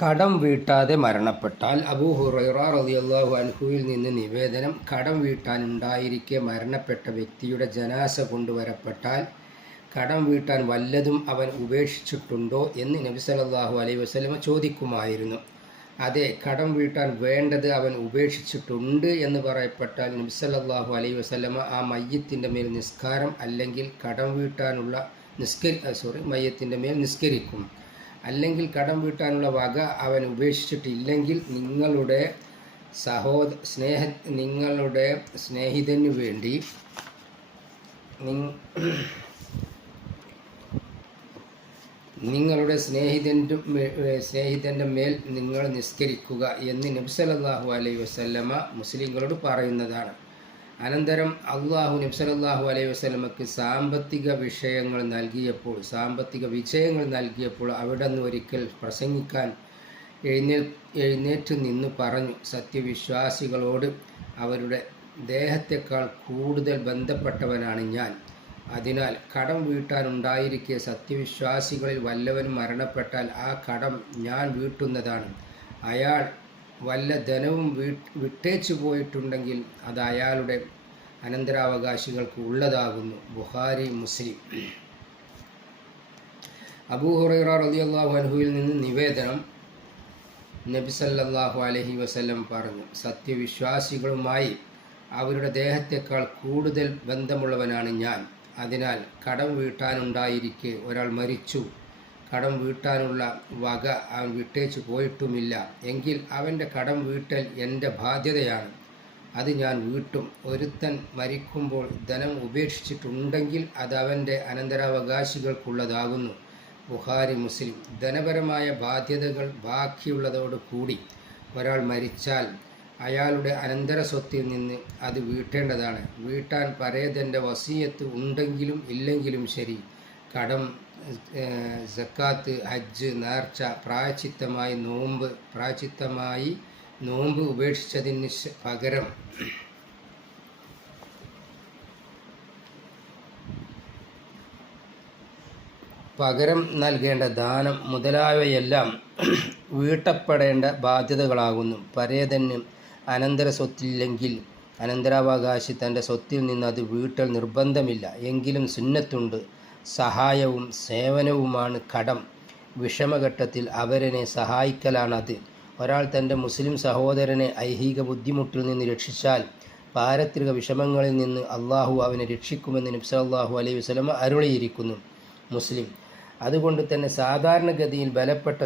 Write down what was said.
കടം വീട്ടാതെ മരണപ്പെട്ടാൽ അബൂ ഹുറൈറ റളിയല്ലാഹു അൻഹുവിൽ നിന്ന് നിവേദനം കടം വീട്ടാൻ ഉണ്ടായിരിക്കെ മരണപ്പെട്ട വ്യക്തിയുടെ ജനാസ കൊണ്ടുവരപ്പെട്ടാൽ കടം വീട്ടാൻ വല്ലതും അവൻ ഉപേക്ഷിച്ചിട്ടുണ്ടോ എന്ന് നബി സല്ലല്ലാഹു അലൈഹി വസല്ലമ ചോദിക്കുമായിരുന്നു. അതെ കടം വീട്ടാൻ വേണ്ടത് അവൻ ഉപേക്ഷിച്ചിട്ടുണ്ട് എന്ന് പറയപ്പെട്ടാൽ നബി സല്ലല്ലാഹു അലൈഹി വസല്ലമ ആ മയ്യത്തിന്റെ മേൽ നിസ്കാരം അല്ലെങ്കിൽ കടം വീട്ടാനുള്ള നിസ്കരി സോറി മയ്യത്തിന്റെ മേൽ നിസ്കരിക്കും. അല്ലെങ്കിൽ കടം വീട്ടാനുള്ള വക അവൻ ഉപേക്ഷിച്ചിട്ടില്ലെങ്കിൽ നിങ്ങളുടെ സഹോദ സ്നേഹ നിങ്ങളുടെ സ്നേഹിതന് വേണ്ടി നിങ്ങളുടെ സ്നേഹിതന്റെ സ്നേഹിതന്റെ മേൽ നിങ്ങൾ നിസ്കരിക്കുക എന്ന് നബി സല്ലല്ലാഹു അലൈഹി വസല്ലമ മുസ്ലിങ്ങളോട് പറയുന്നതാണ്. അനന്തരം അള്ളാഹു നബ്സലല്ലാഹു അലൈഹി വസ്ലമക്ക് സാമ്പത്തിക വിഷയങ്ങൾ നൽകിയപ്പോൾ സാമ്പത്തിക വിജയങ്ങൾ നൽകിയപ്പോൾ അവിടെ നിന്ന് ഒരിക്കൽ പ്രസംഗിക്കാൻ എഴുന്നേൽ എഴുന്നേറ്റ് നിന്ന് പറഞ്ഞു. സത്യവിശ്വാസികളോട് അവരുടെ ദേഹത്തെക്കാൾ കൂടുതൽ ബന്ധപ്പെട്ടവനാണ് ഞാൻ. അതിനാൽ കടം വീട്ടാനുണ്ടായിരിക്കെ സത്യവിശ്വാസികളിൽ വല്ലവനും മരണപ്പെട്ടാൽ ആ കടം ഞാൻ വീട്ടുന്നതാണ്. അയാൾ വല്ല ധനവും വിട്ടേച്ചു പോയിട്ടുണ്ടെങ്കിൽ അത് അയാളുടെ അനന്തരാവകാശികൾക്ക് ഉള്ളതാകുന്നു. ബുഹാരി മുസ്ലിം. അബൂ ഹുറൈറ റളിയല്ലാഹു അൻഹുവിൽ നിന്ന് നിവേദനം നബി സല്ലല്ലാഹു അലൈഹി വസല്ലം പറഞ്ഞു. സത്യവിശ്വാസികളുമായി അവരുടെ ദേഹത്തെക്കാൾ കൂടുതൽ ബന്ധമുള്ളവനാണ് ഞാൻ. അതിനാൽ കടം വീട്ടാനുണ്ടായിരിക്കെ ഒരാൾ മരിച്ചു. കടം വീട്ടാനുള്ള വക അവൻ വിട്ടേച്ചു പോയിട്ടുമില്ല. എങ്കിൽ അവന്റെ കടം വീട്ടൽ എന്റെ ബാധ്യതയാണ്. അത് ഞാൻ വീട്ടും. ഒരുത്തൻ മരിക്കുമ്പോൾ ധനം ഉപേക്ഷിച്ചിട്ടുണ്ടെങ്കിൽ അത് അവന്റെ അനന്തരാവകാശികൾക്കുള്ളതാകുന്നു. ബുഹാരി മുസ്ലിം. ധനപരമായ ബാധ്യതകൾ ബാക്കിയുള്ളതോട് കൂടി ഒരാൾ മരിച്ചാൽ അയാളുടെ അനന്തര സ്വത്തിൽ നിന്ന് അത് വീട്ടേണ്ടതാണ്. വീട്ടാൻ പരേതന്റെ വസീയത്ത് ഉണ്ടെങ്കിലും ഇല്ലെങ്കിലും ശരി. കടം സക്കാത്ത് ഹജ്ജ് നേർച്ച പ്രായച്ചിത്തമായി നോമ്പ് പ്രായച്ചിത്തമായി നോമ്പ് ഉപേക്ഷിച്ചതിന് പകരം പകരം നൽകേണ്ട ദാനം മുതലായവയെല്ലാം വീട്ടപ്പെടേണ്ട ബാധ്യതകളാകുന്നു. പരേതന് അനന്തര സ്വത്തില്ലെങ്കിൽ അനന്തരാവകാശി തന്റെ സ്വത്തിൽ നിന്ന് അത് വീട്ടൽ നിർബന്ധമില്ല. എങ്കിലും സുന്നത്തുണ്ട്. സഹായവും സേവനവുമാണ് കടം. വിഷമഘട്ടത്തിൽ അവരനെ സഹായിക്കലാണത്. ഒരാൾ തന്റെ മുസ്ലിം സഹോദരനെ ഐഹിക ബുദ്ധിമുട്ടിൽ നിന്ന് രക്ഷിച്ചാൽ പാരത്രിക വിഷമങ്ങളിൽ നിന്ന് അള്ളാഹു അവനെ രക്ഷിക്കുമെന്ന് നബ്സല്ലാഹു അലൈഹി വസ്ലമ അരുളിയിരിക്കുന്നു മുസ്ലിം. അതുകൊണ്ട് തന്നെ സാധാരണഗതിയിൽ ബലപ്പെട്ട